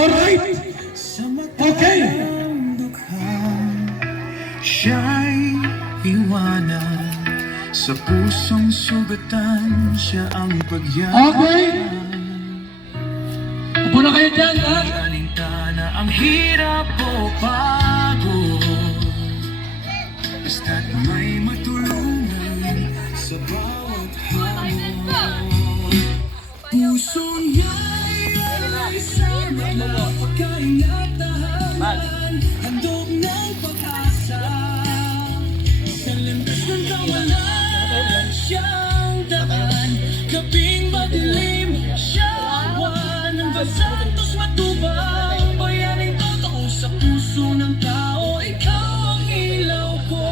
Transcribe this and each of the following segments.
Alright. Okay. Siya'y iwanan sa pusong sugatan, siya ang pagyaman. Okay. Upo na kayo dyan, ha? Alintana ang hirap o pagod, basta't may matulungan sa bawat hamon. Puso niya'y isama na pagkaingatahan, handog ng pag-asa. Sa limbas ng kawalan, siyang daan. Gabing madilim, siya ang buwan. Ang basantos matubang, bayaning totoo sa puso ng tao. Ikaw ang ilaw ko.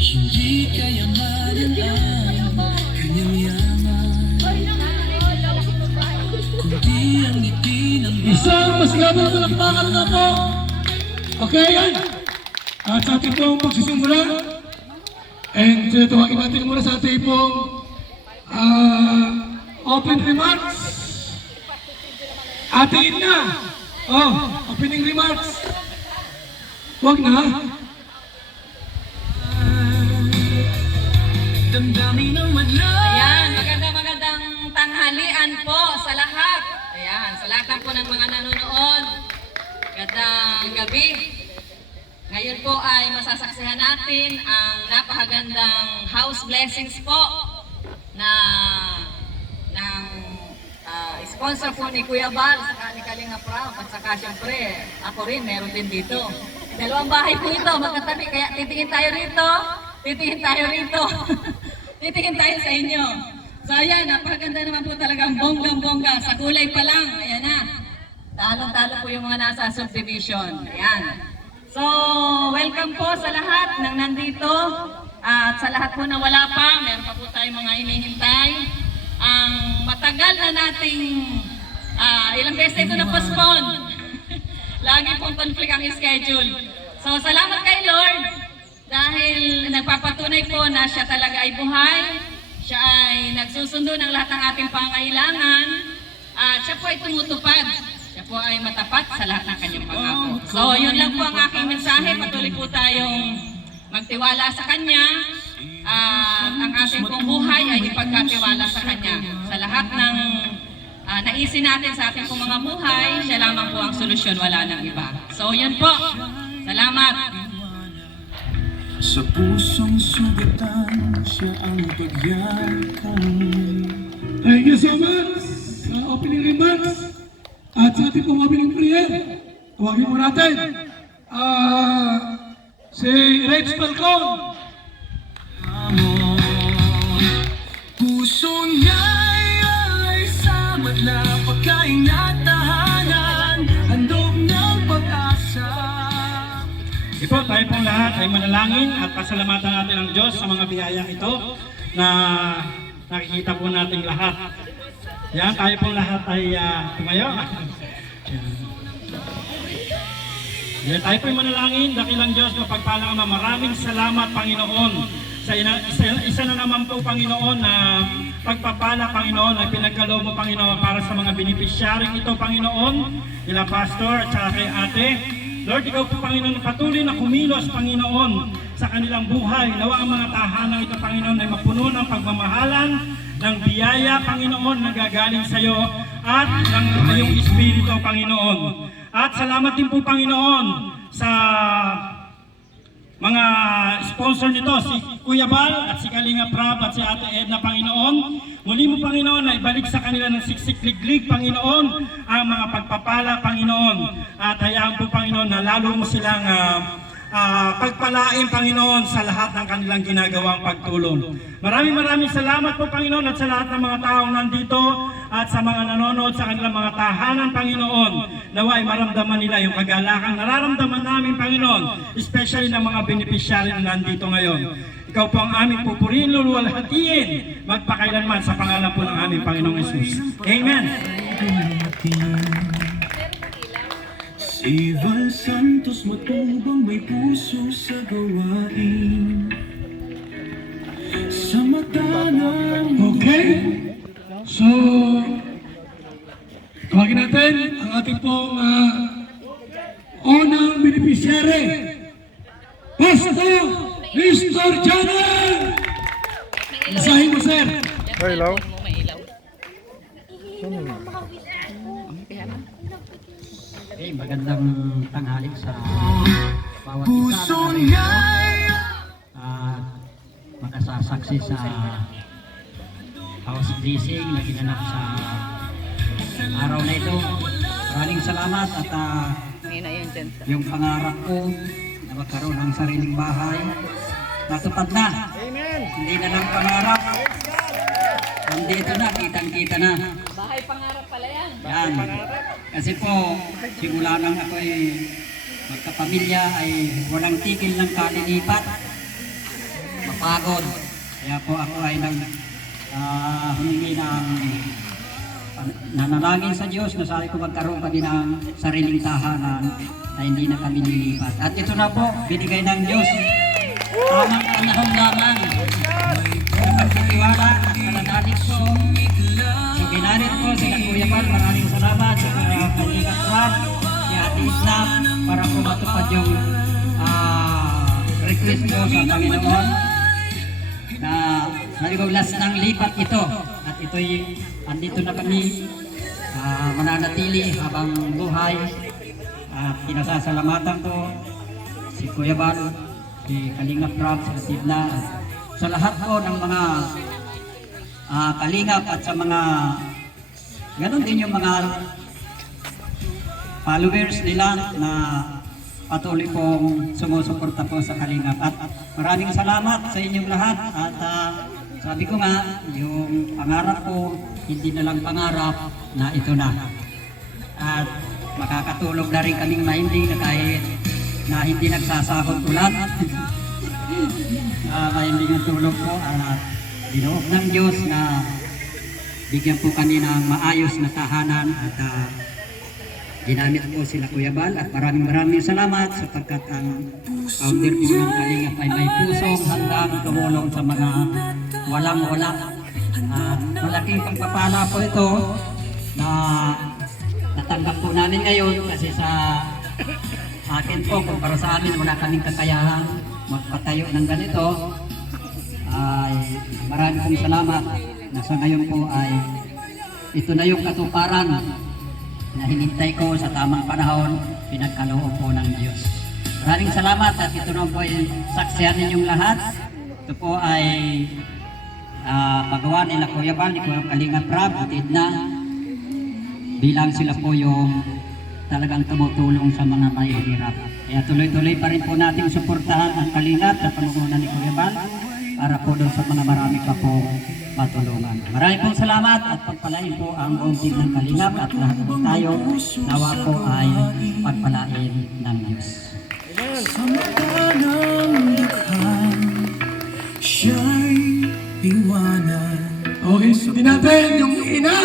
Hindi kayamanan ang kanyang yaman, kundi ang ngiti ng Isang mas labang palakpakan na po. Okay, yan. At sa ating pong pagsisimula, and tawagin natin muna sa ating pong open remarks. Atiin na. Opening remarks. Huwag na. damdamin ng madlang. Ayan, magandang tanghalian po sa lahat. Ayan, sa lahat po ng mga nanonood. Magandang gabi. Ngayon po ay masasaksihan natin ang napakagandang house blessings po na ng sponsor po ni Kuya Bal, saka ni Kalinga Prab, at saka syempre ako rin, meron din dito. Dalawang bahay po ito, magkatabi, kaya titingin tayo rito. Titingin tayo rito. Titingin tayo sa inyo. So ayan, napakaganda naman po talagang bonggang-bongga. Sa kulay pa lang, ayan na. Talong-talo po yung mga nasa subdivision. Ayan. So, welcome po sa lahat ng nandito. At sa lahat po na wala pa, meron pa po tayong mga hinihintay. Ang matagal na nating, ilang beses ito na-postpone. Lagi pong conflict ang schedule. So, salamat kay Lord. Dahil nagpapatunay po na siya talaga ay buhay, siya ay nagsusundo ng lahat ng ating pangailangan, at siya po ay tumutupad, siya po ay matapat sa lahat ng kanyang pangako. So yun lang po ang aking mensahe, patuloy po tayong magtiwala sa Kanya, at ang ating pong buhay ay ipagkatiwala sa Kanya. Sa lahat ng naisin natin sa ating pong mga buhay, siya lamang po ang solusyon, wala nang iba. So yun po, salamat! Sa pusong sugatan, siya ang pagyakang. Thank you so much sa opening remarks at sa ating pong opening prayer. Tawagin mo natin si Rach Falcon. Puso niya'y ay sa madla pagkaingatahanan, handog ng pag-asa. Ito, tayo pong lahat ay manalangin at pasalamatan natin ang Diyos sa mga biyayang ito na nakikita po nating lahat. Yan, tayo pong lahat ay tumayo. Yan, tayo pong manalangin, dakilang Diyos, mapagpalang Ama, maraming salamat Panginoon sa isa na naman po Panginoon na pagpapala Panginoon ay pinagkaloob mo Panginoon para sa mga benepisyaring ito Panginoon, nila Pastor at saka kay Ate. Lord, ikaw po Panginoon patuloy na kumilos Panginoon sa kanilang buhay. Nawa ang mga tahanang ito Panginoon ay mapuno ng pagmamahalan, ng biyaya Panginoon na gagaling sa iyo at ng iyong Espiritu Panginoon. At salamat din po Panginoon sa mga sponsor nito, si Kuya Bal at si Kalinga Prab at si Ate Edna Panginoon. Muli mo Panginoon na ibalik sa kanila ng siksik-liglig Panginoon ang mga pagpapala Panginoon. At hayaan po Panginoon na lalo mo silang pagpalain Panginoon sa lahat ng kanilang ginagawang pagtulong. Maraming salamat po Panginoon at sa lahat ng mga taong nandito at sa mga nanonood sa kanilang mga tahanan Panginoon. Naway maramdaman nila yung kagalakang nararamdaman namin Panginoon, especially ng mga beneficiary na nandito ngayon. Ikaw po ang aming pupurihin, luluwalhatiin, magpakailanman sa pangalan po ng aming Panginoong Jesus. Amen. Si Val Santos matubang may puso sa gawain. Sa Okay? So, tawagin natin ang ating pong unang beneficiary. Pastor Mr. Janan! Masahin mo, sir. Hello. Okay, magandang tanghali sa bawat isa na narito at makasasaksi sa house blessing na ginanap sa araw na ito. Maraming salamat at yung pangarap ko na magkaroon ng sariling bahay natupad na. Hindi na lang pangarap. Nandito na, kitang-kita na. Bahay pangarap pala yan. Yan. Kasi po, simula nang ako'y magkapamilya ay walang tigil ng kalilipat. Mapagod. Kaya po ako ay humingi ng nanalangin sa Diyos na sabi ko magkaroon kami ng sariling tahanan na hindi na kami lilipat. At ito na po, binigay ng Diyos. Tamang panahon lamang. Pagtitiwala at nananalig ko. So ginanit ko sila Kuya Bal, maraming salamat sa Kalingap Rab, si Ate Isla, para po matupad yung request ko sa Panginoon na sabi ko last ng lipat ito at ito'y andito na kami mananatili habang buhay at pinasasalamatan ko si Kuya Bal, si Kalingap Rab, si Ate Isla, sa lahat po ng mga kalingap at sa mga ganon din yung mga followers nila na patuloy pong sumusuporta po sa Kalingap. At maraming salamat sa inyong lahat at sabi ko nga yung pangarap ko hindi na lang pangarap na ito na. At makakatulog na rin kaming mahimbing na kahit na hindi nagsasahod ulat. Mahimbing ang tulog po at dinoob ng Diyos na bigyan po kami ng maayos na tahanan at ginamit po sila Kuya Bal at maraming salamat sapagkat ang founder po ng Kalingap ay may pusong handang tumulong sa mga walang-wala. Malaking pagpapala po ito na natanggap po namin ngayon kasi sa akin po, kumpara sa amin, wala kaming kakayahan magpatayo ng ganito. Ay marami pong salamat na sa ngayon po ay ito na yung katuparan na hinintay ko sa tamang panahon, pinagkaloob po ng Diyos. Maraming salamat at ito na po ay saksihan ninyong lahat. Ito po ay pagawa nila Kuya Bal, ni Kuya Kalingap Rab at Edna bilang sila po yung talagang tumutulong sa mga mahihirap. Kaya tuloy-tuloy pa rin po natin suportahan ang Kalingap sa pangunguna ni Kuya Bal para po doon sa mga marami pa po matulungan. Maraming pong salamat at pagpalain po ang buong team ng Kalingap at lahat po tayo nawa po ay pagpalain ng Diyos. Sa mata ng dukha, siya'y liwanag. Okay, sutin natin yung ina.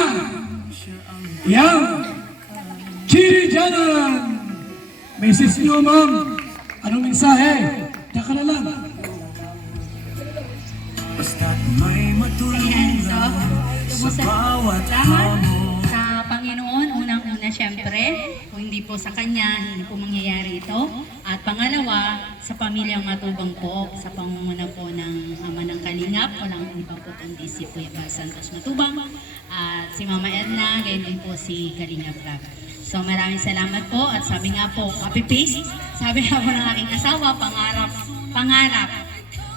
Yang Chiri Janan. Message niyo, ma'am. Anong mensahe? Taka na lang. Basta't may matulungan sa bawat hamon. Sa Panginoon, unang-una siyempre, kung hindi po sa Kanya, hindi po mangyayari ito. At pangalawa, sa pamilyang matubang po, sa pangunguna po ng Ama ng Kalingap, walang iba po kundi si Kuya Bal Santos Matubang, at si Mama Edna, gayon din po si Kalingap Rab. So maraming salamat po at sabi nga po, copy-paste, sabi nga po ng aking asawa, pangarap.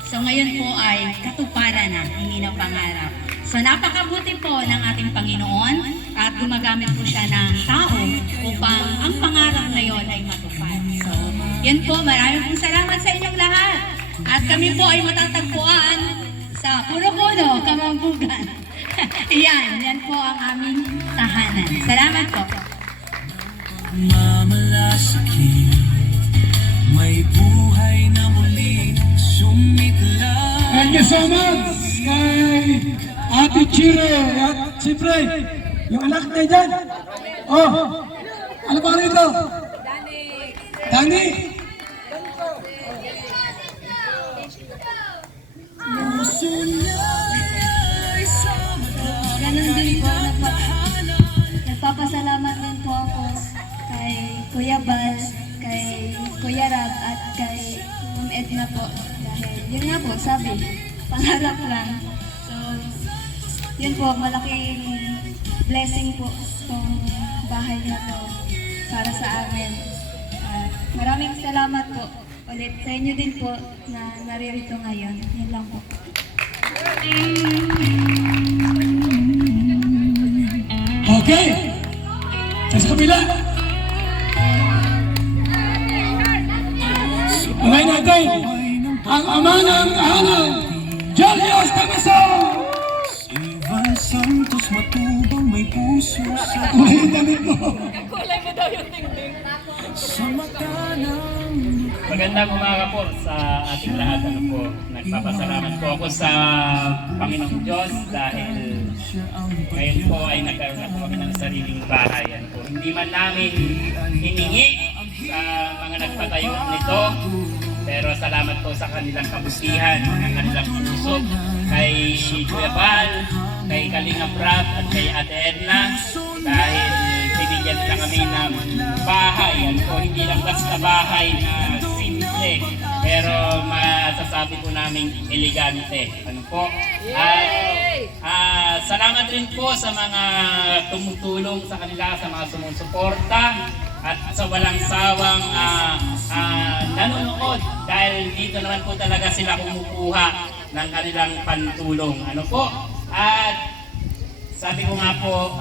So ngayon po ay katuparan na, hindi na pangarap. So napakabuti po ng ating Panginoon at gumagamit po siya ng tao upang ang pangarap na yon ay matupad. So yan po, maraming pong salamat sa inyong lahat. At kami po ay matatagpuan sa Puno-Puno, Kamambugan. yan po ang aming tahanan. Salamat po. Mamalasakit, may buhay na muli sumitla. Thank you so much kay Ate Chire at siyempre yung anak niya dyan. Oh, ano pa rin ito? Dani. Puso niya pangarap lang. So, yun po, malaking blessing po itong bahay na to para sa amin. At maraming salamat po ulit sa inyo din po na naririto ngayon. Yan lang po. Okay. Sa kabila. Alay natin ang ama ng tahanan, Julius Camisol! Ivan Santos matubang may puso sa May damit ko. sa mata ng Magandang umaga po sa ating lahat. Ano po, nagpapasalamat po ako sa Panginoong Diyos dahil ngayon po ay nagkaroon na po kami ng sariling bahay. Ano po, hindi man namin hiningi sa mga nagpatayo nito, pero salamat po sa kanilang kabutihan, ng kanilang puso, kay Kuya Bal, kay Kalinga Prab at kay Ate Edna, dahil binigyan nila kami ng bahay. Ano po, hindi lang basta bahay na simple, pero masasabi po namin elegante. Ano po? Salamat rin po sa mga tumutulong sa kanila, sa mga sumusuporta at sa walang sawang nanonood, dahil dito naman po talaga sila kumukuha ng kanilang pantulong. Ano po? At sabi ko nga po,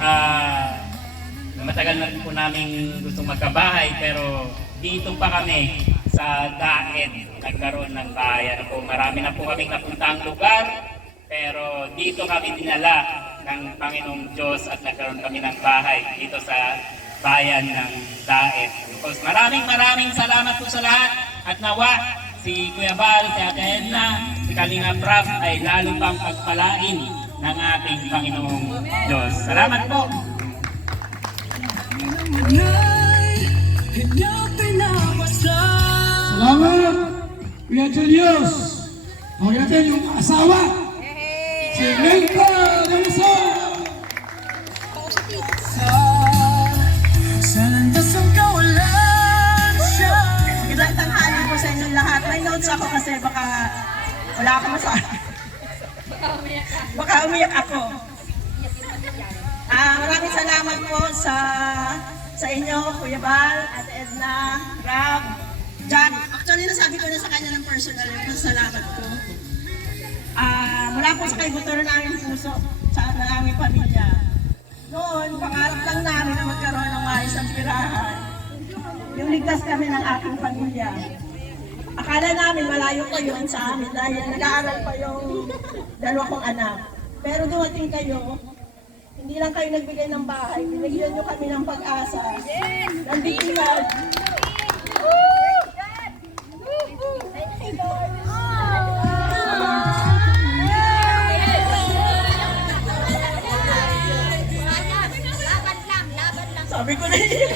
matagal na rin po namin gustong magkabahay, pero dito pa kami sa Daet nagkaroon ng bahay. Ano po, marami na po kaming napuntang lugar, pero dito kami dinala ng Panginoong Diyos at nagkaroon kami ng bahay dito sa bayan ng Daet. Maraming salamat po sa lahat, at nawa si Kuya Bal, si Ate Edna, si Kalinga Prab ay lalo pang pagpalain ng ating Panginoong Diyos. Salamat po! Salamat, Kuya Julius. Huwag natin yung asawa. Si Melka Camisol. sa landas ng kawalan siya. Magandang tanghali po sa inyong lahat. May notes ako kasi baka wala akong masabi. Baka umiyak ako. Maraming salamat po sa inyo, Kuya Bal, at Edna, Rob, Jack. Actually, nasabi ko na sa kanya ng personal yung salamat ko. Mula po sa kaibuturan ng aming puso, sa aming pamilya. Noon, pangarap lang namin na magkaroon ng maayos ang tirahan. Yung ligtas kami ng aking pamilya. Akala namin malayo pa yun sa amin dahil nag-aaral pa yung dalawa kong anak. Pero dumating kayo, hindi lang kayo nagbigay ng bahay, binigyan nyo kami ng pag-asa. Nandito yan. Sabi ko na yun.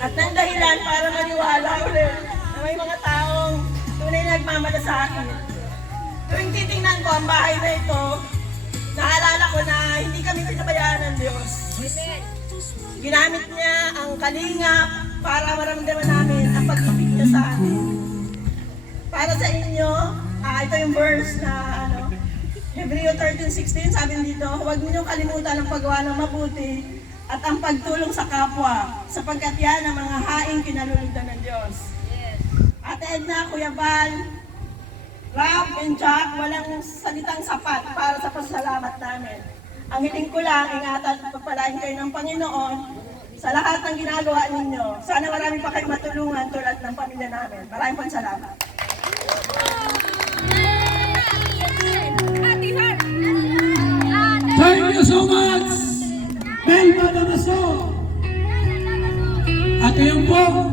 At nang dahilan para maniwala ulit na may mga taong tunay na nagmamalasakit. Tuwing titingnan ko ang bahay na ito, naalala ko na hindi kami pinabayaan ng Diyos. Ginamit niya ang kalingap para maramdaman namin ang pag-ibig niya sa amin. Para sa inyo, ito yung verse na Hebreo 13:16, sabi dito, huwag ninyong kalimutan ang paggawa ng mabuti at ang pagtulong sa kapwa, sapagkat yan ang mga haing kinalulugdan ng Diyos. Ate Edna, Kuya Bal, Rob and Jack, walang salitang sapat para sa pasalamat namin. Ang hiling ko lang, ingatan at pagpalain kayo ng Panginoon sa lahat ng ginagawa ninyo. Sana marami pa kayong matulungan tulad ng pamilya namin. Maraming pong salamat. Thank you so much, Melka Camisol. At yun po,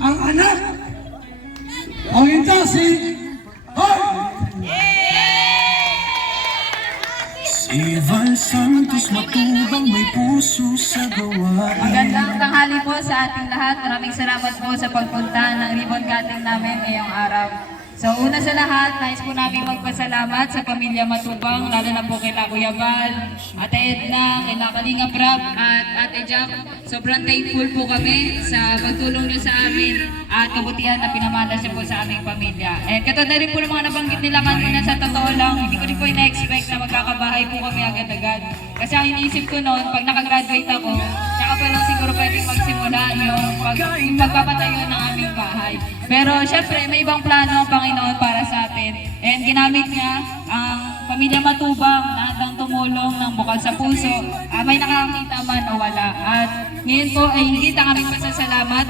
ang anak. Ang ito si Hoy! Ivan Santos matubang may puso sa gawa. Magandang tanghali po sa ating lahat. Maraming salamat po sa pagpunta ng ribbon cutting namin ngayong araw. So una sa lahat, nais po namin magpasalamat sa pamilya Matubang, lalo na po kay Kuya Val, Ate Edna, kay Kalinga Prab, at Ate Jack. Sobrang thankful po kami sa pagtulong niyo sa amin at kabutihan na pinamalas niyo po sa aming pamilya. And katulad na rin po ng mga nabanggit nila kanina, sa totoo lang, hindi ko rin po ina-expect na magkakabahay po kami agad-agad. Kasi ang iniisip ko noon, pag nakagraduate ako, tsaka pa lang siguro pwedeng magsimula yung pagpapatayo ng aming bahay. Pero syempre, may ibang plano ang Panginoon para sa atin. And ginamit niya ang pamilya Matubang na handang tumulong ng bukal sa puso. May nakakita man o wala. At ngayon po ay higit ang aming pasasalamat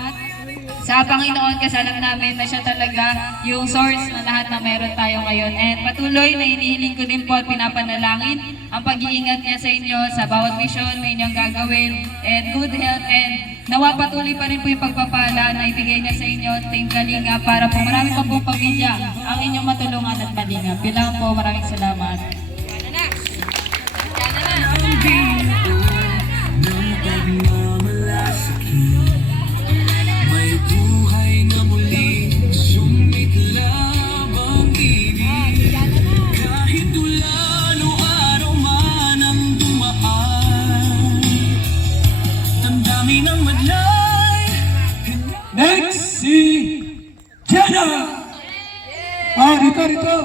sa Panginoon kasi alam namin na siya talaga yung source na lahat na meron tayo ngayon. And patuloy na inihiling ko din po at pinapanalangin ang pag-iingat niya sa inyo sa bawat mission na inyong gagawin, and good health, and nawa patuloy pa rin po yung pagpapala na ibigay niya sa inyo, Team Kalinga, para po marami pa pong pamilya ang inyong matulungan at malingap. Yun lang po, maraming salamat. May buhay na muling sumiklab ang ibig. Kahit ulan o araw man ang dumaan, damdamin ang madlay. Next, si Jenna. Dito.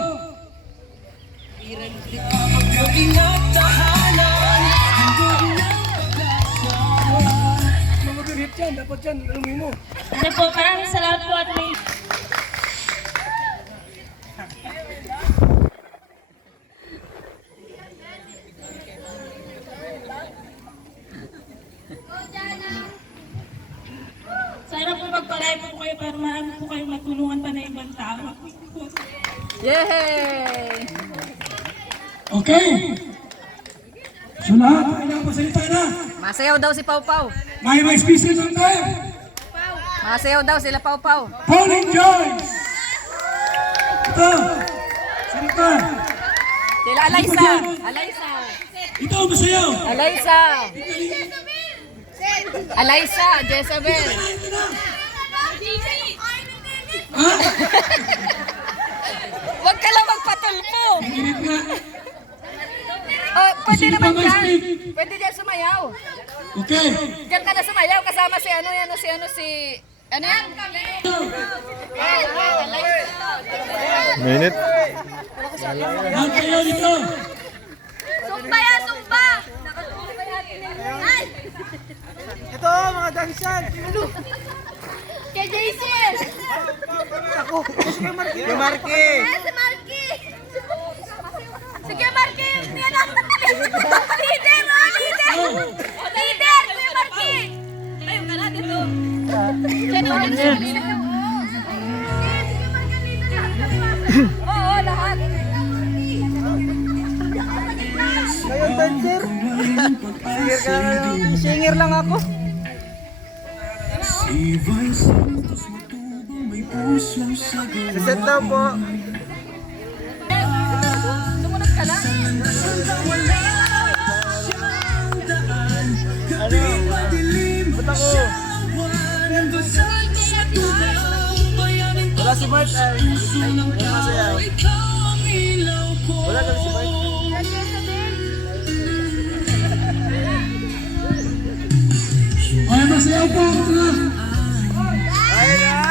Paggaling at tahanan, Ano po, maraming salamat po at may... Sana po magpalay po kayo para marami po kayo matulungan pa na ibang tao. Yay! Okay. So lahat, ay napasalita na. Masayaw daw si Pau Pau. May vice president tayo. Masayaw daw sila Pau Pau. Pauline Joyce. Ito. Sino pa? Sila Alaysa. Alaysa. Ito, masayaw. Alaysa. Alaysa, Jezebel. Ha? Huwag ka lang magpatulpo. Init nga. Oh, pwede Sino naman pa dyan. speak? Pwede dyan sumayaw. Okay. Diyan ka na sumayaw kasama si ano yan, ano yan? Minute. Lahat kayo dito. Sumba yan, sumba! Ay! ito mga dansan. Kay Jason! Kay Marky. Si Marky! Sige Marky! Yan ang leader! Leader! Leader! Kuya Marky! Tayo ka na dito. Diyan sa kanila. Oo, lahat. Ngayon dancer. Singer lang ako. Reset daw po. Sumunod ka lang. Ba't ako? Wala si Bart ay masayaw. Wala si Bart. Ay, masayaw po. Ayun na!